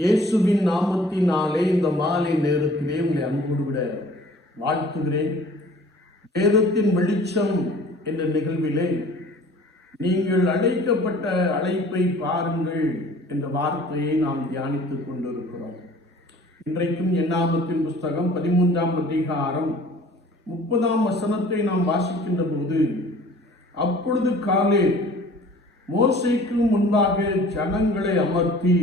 இயேசுவின் நாமத்தினாலே இந்த மாலை நேரத்திலே உங்களை அன்போடு விட வாழ்த்துகிறேன். வேதத்தின் வெளிச்சம் என்ற நிகழ்விலே நீங்கள் அழைக்கப்பட்ட அழைப்பை பாருங்கள் என்ற வார்த்தையை நாம் தியானித்துக் கொண்டிருக்கிறோம். இன்றைக்கும் எண்ணாகமத்தின் புஸ்தகம் 13ஆம் அதிகாரம் 30ஆம் வசனத்தை நாம் வாசிக்கின்ற போது, அப்பொழுது காலேப் மோசேக்கு முன்பாக ஜனங்களை அமர்த்தி,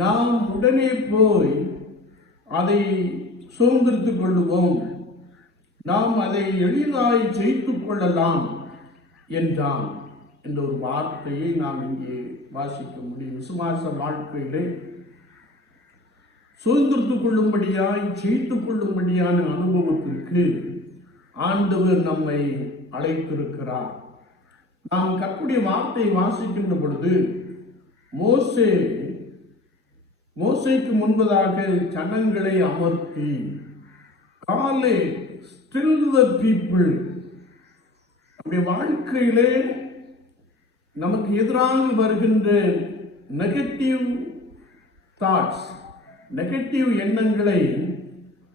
நாம் உடனே போய் அதை சுதந்திரித்துக் கொள்ளுவோம், நாம் அதை எளிதாய் ஜெயித்துக் கொள்ளலாம் என்றான் என்ற ஒரு வார்த்தையை நாம் இங்கே வாசிக்க முடியும். விசுவாச வாழ்க்கையிலே சுதந்திரித்துக் கொள்ளும்படியாய் ஜெயித்துக் கொள்ளும்படியான அனுபவத்திற்கு ஆண்டவர் நம்மை அழைத்திருக்கிறார். நாம் கர்த்தருடைய வார்த்தையை வாசிக்கின்ற பொழுது, மோசேக்கு முன்பதாக ஜனங்களை அமர்த்தி, காலே ஸ்டில் த பீப்புள். நம்முடைய வாழ்க்கையிலே நமக்கு எதிராக வருகின்ற நெகட்டிவ் தாட்ஸ், நெகட்டிவ் எண்ணங்களை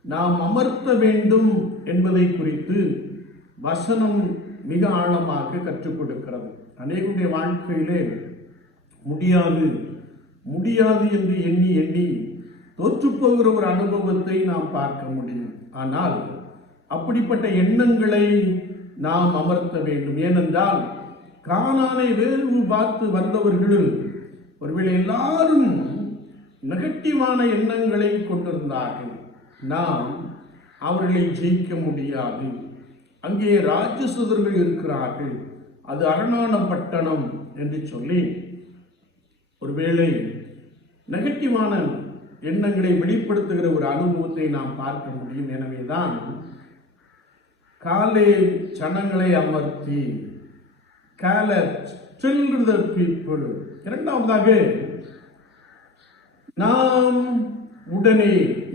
நாம் அமர்த்த வேண்டும் என்பதை குறித்து வசனம் மிக ஆழமாக கற்றுக் கொடுக்கிறது. அநேகருடைய வாழ்க்கையிலே முடியாது என்று எண்ணி தோற்றுப்போகிற ஒரு அனுபவத்தை நாம் பார்க்க முடியும். ஆனால் அப்படிப்பட்ட எண்ணங்களை நாம் அமர்த்த வேண்டும். ஏனென்றால் கானானை வேவு பார்த்து வந்தவர்கள் ஒருவேளை எல்லாரும் நெகட்டிவான எண்ணங்களை கொண்டிருந்தார்கள். நாம் அவர்களை ஜெயிக்க முடியாது. அங்கே ராட்சசர்கள் இருக்கிறார்கள், அது அரணான பட்டணம் என்று சொல்லி ஒருவேளை நெகட்டிவான எண்ணங்களை வெளிப்படுத்துகிற ஒரு அனுபவத்தை நாம் பார்க்க முடியும். எனவேதான் காலேப் ஜனங்களை அமர்த்தி, காலேப் ஸ்டில் த பீப்புள். இரண்டாவதாக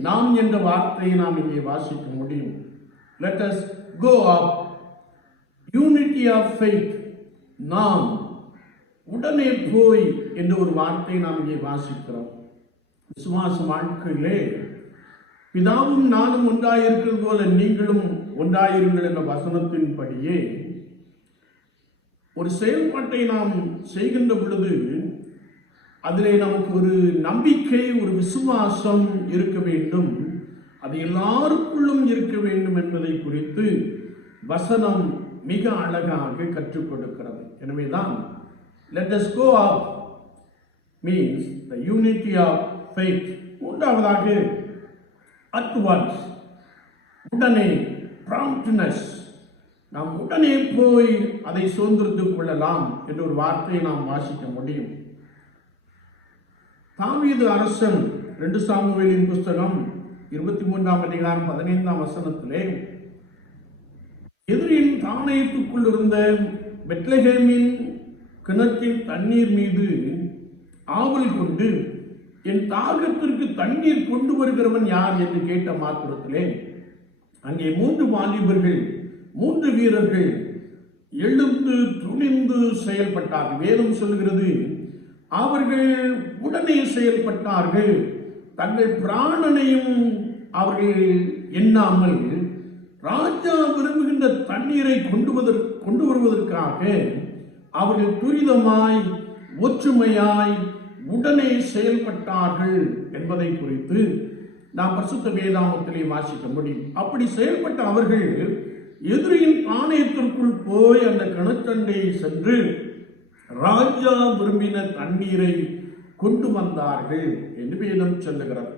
நாம் என்ற வார்த்தையை நாம் இங்கே வாசிக்க முடியும். Let us go up, unity of faith. நாம் உடனே போய் என்ற ஒரு வார்த்தையை நாம் இங்கே வாசிக்கிறோம். விசுவாச வாழ்க்கையிலே பிதாவும் நானும் ஒன்றாயிருக்கிறது போல நீங்களும் ஒன்றாயிருங்கள் என்ற வசனத்தின்படியே ஒரு செயல்பாட்டை நாம் செய்கின்ற பொழுது அதிலே நமக்கு ஒரு நம்பிக்கை, ஒரு விசுவாசம் இருக்க வேண்டும். அது எல்லாருக்குள்ளும் இருக்க வேண்டும் என்பதை குறித்து வசனம் மிக அழகாக கற்றுக் கொடுக்கிறது. எனவேதான் let us go up means the unity of faith. மூன்றாவதாக at once, உடனே, promptness. நாம் உடனே போய் அதை சுதந்திரித்துக் கொள்ளலாம் என்ற ஒரு வார்த்தையை நாம் வாசிக்க முடியும். தாவீது அரசன் 2 சாமுவேலின் புஸ்தகம் 23ஆம் அதிகாரம் 15ஆம் வசனத்திலே, எதிரின் தானியத்துக்குள் இருந்த பெத்லகேமின் கிணற்றின் தண்ணீர் மீது ஆவல் கொண்டு, என் தாகத்திற்கு தண்ணீர் கொண்டு வருகிறவன் யார் என்று கேட்ட மாத்திரத்திலே அங்கே 3 வாலிபர்கள், 3 வீரர்கள் எழுந்து துணிந்து செயல்பட்டார்கள். வேதம் சொல்கிறது, அவர்கள் உடனே செயல்பட்டார்கள். தங்கள் பிராணனையும் அவர்கள் எண்ணாமல் ராஜா விரும்புகின்ற தண்ணீரை கொண்டு வருவதற்காக அவர்கள் துரிதமாய், ஒற்றுமையாய், உடனே செயல்பட்டார்கள் என்பதை குறித்து நாம் பரிசுத்த வேதாகமத்திலே வாசிக்க முடியும். அப்படி செயல்பட்ட அவர்கள் எதிரியின் பாளையத்திற்குள் போய் அந்த கிணற்றண்டை சென்று ராஜா விரும்பின தண்ணீரை கொண்டு வந்தார்கள் என்று வேதம் சொல்லுகிறது.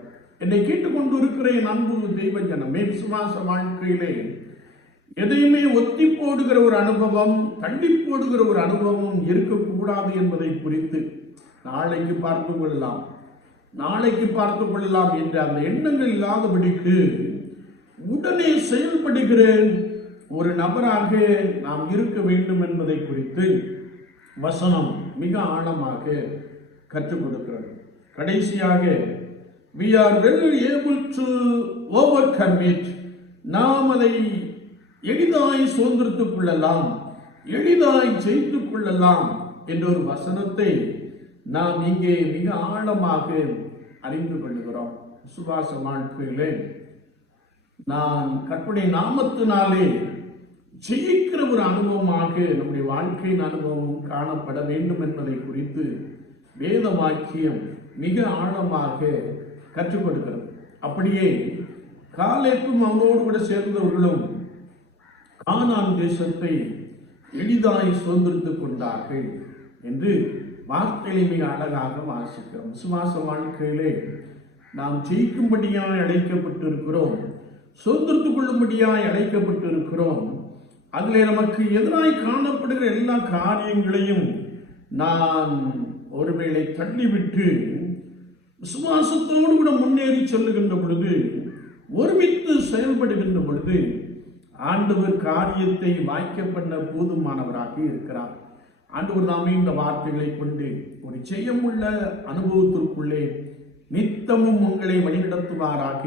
என்னை கேட்டுக்கொண்டு இருக்கிற என் அன்பு தெய்வ ஜனமே, விசுவாச வாழ்க்கையிலே எதையுமே ஒத்தி போடுகிற ஒரு அனுபவம், தள்ளி போடுகிற ஒரு அனுபவம் இருக்கக்கூடாது என்பதை குறித்து நாளைக்கு பார்த்து கொள்ளலாம் என்ற அந்த எண்ணங்கள் இல்லாதபடிக்கு உடனே செயல்படுகிற ஒரு நபராக நாம் இருக்க வேண்டும் என்பதை குறித்து வசனம் மிக ஆழமாக கற்றுக் கொடுக்கிறது. கடைசியாக we are well able to overcome it. நாம் அதை எளிதாய் சுதந்திரித்துக் கொள்ளலாம், எளிதாய் ஜெயித்துக் கொள்ளலாம் என்ற ஒரு வசனத்தை நாம் இங்கே மிக ஆழமாக அறிந்து கொள்கிறோம். விசுவாச வாழ்க்கையிலே நான் கர்த்தருடைய நாமத்தினாலே ஜெயிக்கிற ஒரு அனுபவமாக நம்முடைய வாழ்க்கையின் அனுபவம் காணப்பட வேண்டும் என்பதை குறித்து வேத வாக்கியம் மிக ஆழமாக கற்றுக் கொடுக்கிறது. அப்படியே காலேப்பும் அவனோடு கூட சேர்ந்தவர்களும் கானான் தேசத்தை எளிதாய் சுதந்திரித்துக் கொண்டார்கள் என்று வார்த்தையை மிக அழகாக வாசிக்கிறோம். விசுவாச வாழ்க்கையிலே நாம் ஜெயிக்கும்படியாய் அழைக்கப்பட்டிருக்கிறோம், சுதந்திரத்துக் கொள்ளும்படியாய் அழைக்கப்பட்டிருக்கிறோம். அதிலே நமக்கு எதிராய் காணப்படுகிற எல்லா காரியங்களையும் நான் ஒருவேளை தள்ளிவிட்டு விசுவாசத்தோடு கூட முன்னேறி செல்லுகின்ற பொழுது, ஒருமித்து செயல்படுகின்ற பொழுது ஆண்டவர் காரியத்தை வாய்க்க பண்ண போதுமானவராக இருக்கிறார். ஆண்டவர் நாமே இந்த வார்த்தைகளை கொண்டு ஒரு ஜெயமுள்ள அனுபவத்திற்குள்ளே நித்தமும் உங்களை வழிநடத்துவாராக.